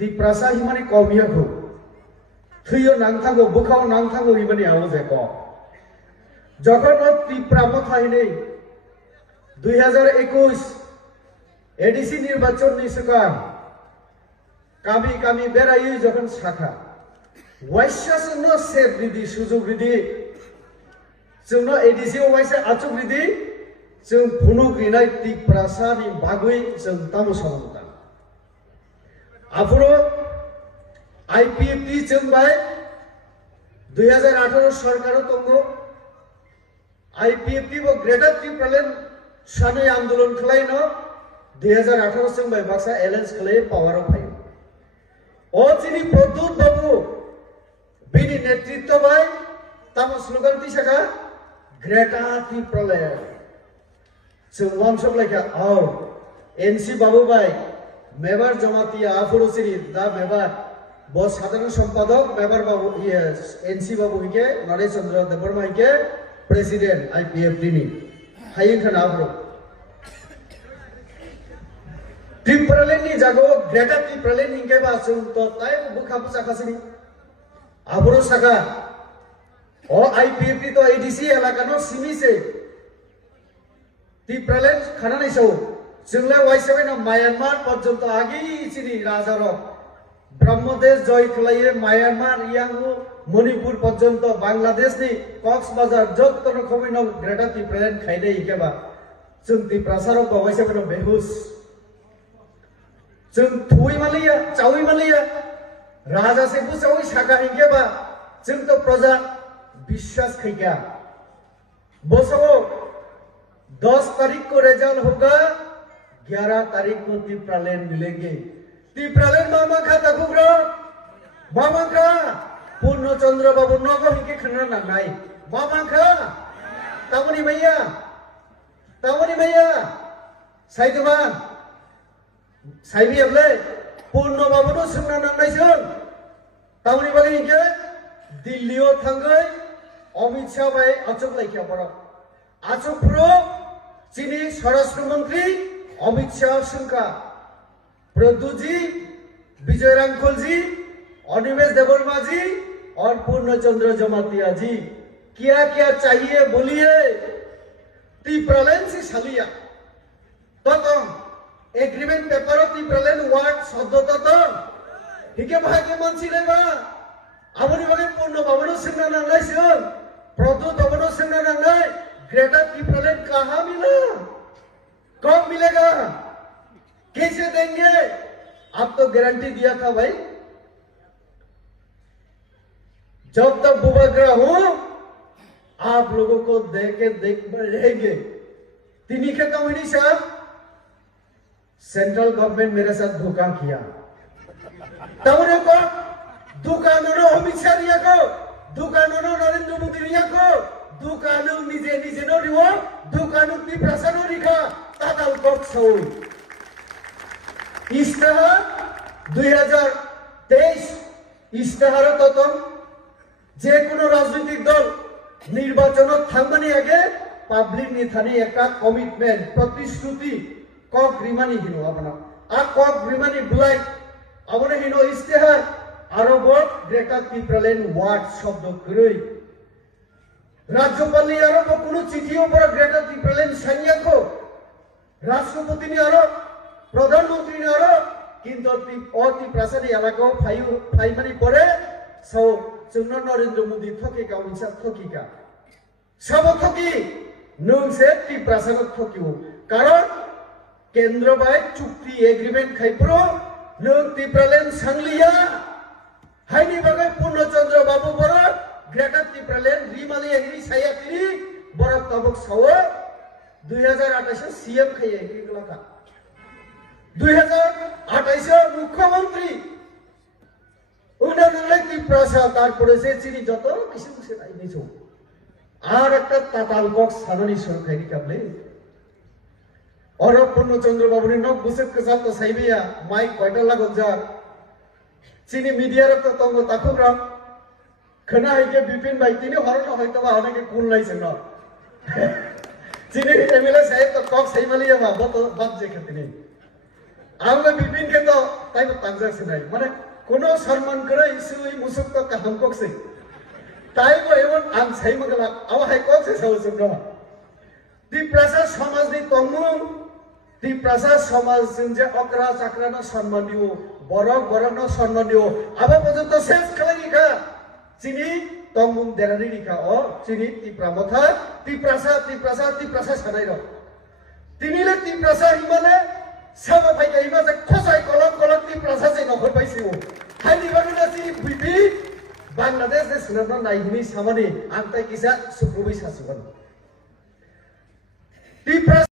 ত্রিপ্রাসা হিমানি কমিয়াখো থুইও নাংথাগো বুখাও নাংথাগো হিমানি আওয়াজে ক যখন ও ত্রিপ্রাম থাইনে 2021 এডিসি নির্বাচননি সিগাं কামি কামি বেড়াই যখন শাখা ওয়াইসাসনো সেব রিদি সুযোগ রিদি जोंनो एडिसि वाइसे आचुक रिदि जों फुनुक रिनाय ত্রিপ্রাসাनि बागै जों तामु सामता आफुरो आईपीएफटी जों बाय 2018 सरकारो तंगो आईपीएफटी बो ग्रेटर ত্রিপ্রালেন सानै आंदोलन खलायनो 2018 जों बाय बाक्सा एलायंस खलाय पावाराव फायो ओ चिनि प्रद्युत बाबू बिनि नेतृत्व बाय तामु स्लोगान तिसाका ग्रेटा ত্রিপ্রালেন जों वामसब लायका आओ एनसी बाबू भाई मेबर जमातिया आफुरसिरी दा मेबर बस साधारण सम्पादक मेबर बाबू एनसी बाबू हिके नरेश चंद्र देबबर्मा हिके प्रेसिडेंट आईपीएफटी नि हायिं खाना आफुरो ত্রিপ্রালেন नि जागो ग्रेटा ত্রিপ্রালেन हिंके बा जों तो ताय बुखाबु जाखासिनि आफुरो सागा ओ आईपीएफटी तो एडीसी एलाकानो सिमिसे ত্রিপ্রালেন খানা নাইসো जोंला वाइसेबेना म्यांमार पर्यन्त आगि चिनि राजार ब्रह्मदेश जय खलाये म्यांमार यांगु मणिपुर पर्यन्त बांग्लादेशनि कक्सबाजार जत्तनो खमिनो ग्रेटा ত্রিপ্রালেন खाइदे इकेबा जों ত্রিপ্রাসাरो वाइसेबेना बेहुस जों थुई मालिया चावई मालिया राजा से बुचावई सागा इकेबा जों तो प्रजा विश्वास खैका बसो 10 तारीख को रिजल्ट होगा 11 तारीख को ত্রিপ্রালেন मिलेंगे ত্রিপ্রালেন मामा खा तकुग्र मामा खा पूर्णचंद्र बाबू नगो हिके खना नांगाय मामा खा तामनि भैया साइदमान साइबि अबले पूर्ण बाबू नो सोंना नांनायसों तामनि बागै हिके दिल्लीयाव थांगै अमित शाह भाई अचुक लायखिया बर आचुक प्रो चीनी स्वराष्ट्र मंत्री अमित शाह सिंह प्रद्युत जी विजय रांखल जी अनिमेष देबबर्मा जी और पूर्णचंद्र जमातिया जी क्या क्या चाहिए बोलिए ত্রিপ্রালেন से सालिया तो एग्रीमेंट पेपर ত্রিপ্রালেন वार्ड शब्द तो हिके भागे मानसि लेबा आबनि बागै पूर्ण बाबनो सिंह नांनायसों प्रद्युत बाबनो सिंह नांनाय ग्रेटर ত্রিপ্রালেন कहाँ मिला कब मिलेगा कैसे देंगे आप तो गारंटी दिया था भाई जब तक बुबाग्रा हूं आप लोगों को देख रहेंगे तिनी के कम्युनी साहब सेंट्रल गवर्नमेंट मेरे साथ धोखा किया तमने को दुकानों अमित शाह रिया को दुकानों नरेंद्र मोदी रिया को दुकानु निजे निजे नो रिवो दुकानु ত্রিপ্রাসানো रिखा तादाल कट सौ इस्ताहार 2023 इस्ताहार ततम जे कोनो राजनीतिक दल निर्वाचन थांगमानि आगे पाब्लिक नि थानि एका कमिटमेंट प्रतिश्रुति कक रिमानि हिनो आपना आ कक रिमानि बुलाई आबने हिनो इस्ताहार आरो बट ग्रेटा ত্রিপ্রালেন वार्ड शब्द गरै राज्यपाल आरो कोनो चिठियों पर ग्रेटर ত্রিপ্রালেন सानियाखो राष्ट्रपति ने आरो प्रधानमंत्री ने आरो किंतु ত্রিপ্রাসানি एलाकाओ फाइमानि परे सौ जोंनो नरेंद्र मोदी थकिका उनसा थकिका सब थकी नोंसे ত্রিপ্রাসাनो थकिओ कारण केंद्र बाय चुक्ति एग्रीमेंट खाइप्रो नों ত্রিপ্রালেন सांलिया हाइनि बागै पूर्णचंद्र बाबू बर ग्रेटर ত্রিপ্রালেন रिमाली एग्री सायातिरि बरक तबक सावो 2028 सीएम खाइए एग्रीकला 2028 मुख्यमंत्री उन्नयन ত্রিপ্রাসা তারপরে সে চিনি যত কিছু কিছু নাই নিছো আর একটা তাতাল বক্স সাননি সরকারি কাবলে और पूर्णचंद्र बाबूनि नक बुसेक कसाल तो साइबिया माइक कयटा लागक जा चिनी मीडिया रे तो तंग ताखुग्रा खना हाइके बिपिन भाई तिनी हरनो हयतोबा हनेके कुन लाइसे न चिनी एमएलए साहेब तो कक साइमालिया बा बत बात जे खतिनि আমরা বিপিন কেন্দ্র তাই তাংজাসে নাই মানে কোনো সম্মান করে ইসুই মুসুক্ত কাহাম ককছে তাইবো এমন আম সাইমগলা আও হাই ককছে সাউসুক তিপ্রাসা সমাজনি তমুং তিপ্রাসা সমাজ যে অকরা চাকরানো সম্মান দিও বরক বরকনো সম্মান দিও আবার পর্যন্ত শেষ খালাইখা চিনি তমুং দেরানি রিখা ও চিনি তিপ্রা মথা তিপ্রাসা সানাই র তিনিলে তিপ্রাসা হিমালে সাবা ফাইকা হিমা যে খসাই কলক কলক তিপ্রাসা যে নখর পাইছিও হাইনি বাগনা চিনি বিপি বাংলাদেশ যে সিনেমা নাইহিনি সামানি আন্তাই কিসা সুপ্রবি সাসুবান তিপ্রাসা